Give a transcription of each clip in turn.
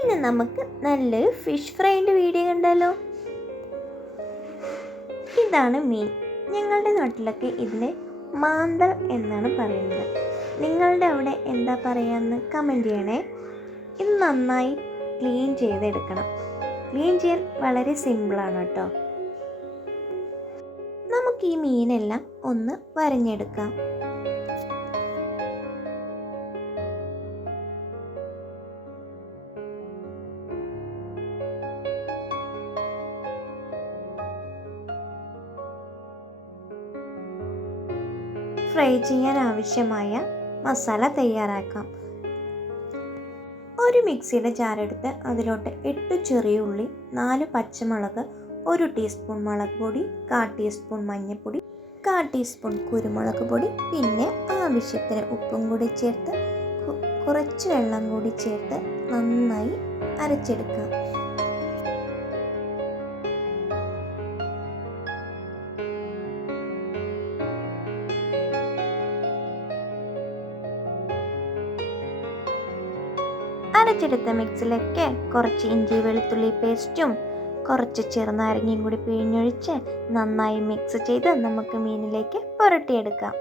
ഇന്ന് നമുക്ക് നല്ലൊരു ഫിഷ് ഫ്രൈന്റെ വീഡിയോ കണ്ടല്ലോ ഇതാണ് മീൻ. ഞങ്ങളുടെ നാട്ടിലൊക്കെ ഇതിനെ മാന്തൽ എന്നാണ് പറയുന്നത്. നിങ്ങളുടെ അവിടെ എന്താ പറയാന്ന് കമന്റ് ചെയ്യണേ. ഇത് നന്നായി ക്ലീൻ ചെയ്തെടുക്കണം. ക്ലീൻ ചെയ്യാൻ വളരെ സിമ്പിളാണ് കേട്ടോ. നമുക്ക് ഈ മീനെല്ലാം ഒന്ന് വരഞ്ഞെടുക്കാം. ഫ്രൈ ചെയ്യാൻ ആവശ്യമായ മസാല തയ്യാറാക്കാം. ഒരു മിക്സിയുടെ ജാറെടുത്ത് അതിലോട്ട് എട്ട് ചെറിയ ഉള്ളി നാല് പച്ചമുളക് ഒരു ടീസ്പൂൺ മുളക് പൊടി കാ ടീസ്പൂൺ മഞ്ഞൾപ്പൊടി കാ ടീസ്പൂൺ കുരുമുളക് പൊടി പിന്നെ ആവശ്യത്തിന് ഉപ്പും കൂടി ചേർത്ത് കുറച്ച് വെള്ളം കൂടി ചേർത്ത് നന്നായി അരച്ചെടുക്കാം. അരച്ചെടുത്ത മിക്സിലേക്ക് കുറച്ച് ഇഞ്ചി വെളുത്തുള്ളി പേസ്റ്റും കുറച്ച് ചെറുനാരങ്ങയും കൂടി പിഴിഞ്ഞൊഴിച്ച് നന്നായി മിക്സ് ചെയ്ത് നമുക്ക് മീനിലേക്ക് പുരട്ടിയെടുക്കാം.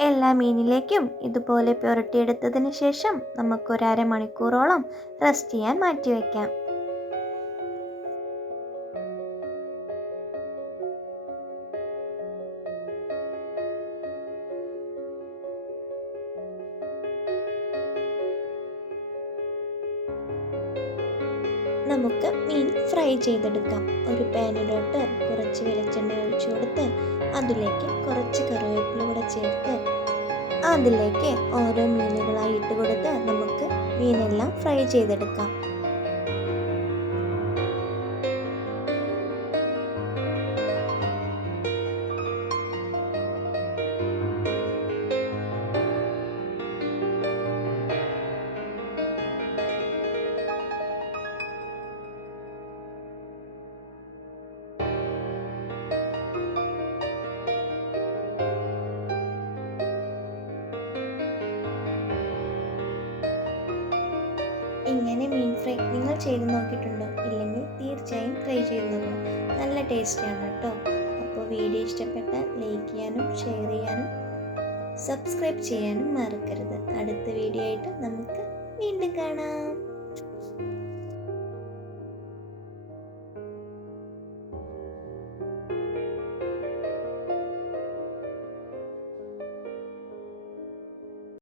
എല്ലാ മീനിലേക്കും ഇതുപോലെ പുരട്ടിയെടുത്തതിന് ശേഷം നമുക്കൊരു അരമണിക്കൂറോളം റെസ്റ്റ് ചെയ്യാൻ മാറ്റിവെക്കാം. നമുക്ക് മീൻ ഫ്രൈ ചെയ്തെടുക്കാം. ഒരു പാനിലോട്ട് കുറച്ച് വെളിച്ചെണ്ണ ഒഴിച്ചു കൊടുത്ത് അതിലേക്ക് കുറച്ച് കറിവേപ്പില കൂടെ ചേർത്ത് അതിലേക്ക് ഓരോ മീനുകളായി ഇട്ട് കൊടുത്ത് നമുക്ക് മീനെല്ലാം ഫ്രൈ ചെയ്തെടുക്കാം. ഇങ്ങനെ മീൻ ഫ്രൈ നിങ്ങൾ ചെയ്ത് നോക്കിയിട്ടുണ്ടോ? ഇല്ലെങ്കിൽ തീർച്ചയായും ട്രൈ ചെയ്ത് നോക്കണം. നല്ല ടേസ്റ്റിയാണ് കേട്ടോ. അപ്പോൾ വീഡിയോ ഇഷ്ടപ്പെട്ട ലൈക്ക് ചെയ്യാനും ഷെയർ ചെയ്യാനും സബ്സ്ക്രൈബ് ചെയ്യാനും മറക്കരുത്. അടുത്ത വീഡിയോ ആയിട്ട് നമുക്ക് വീണ്ടും കാണാം.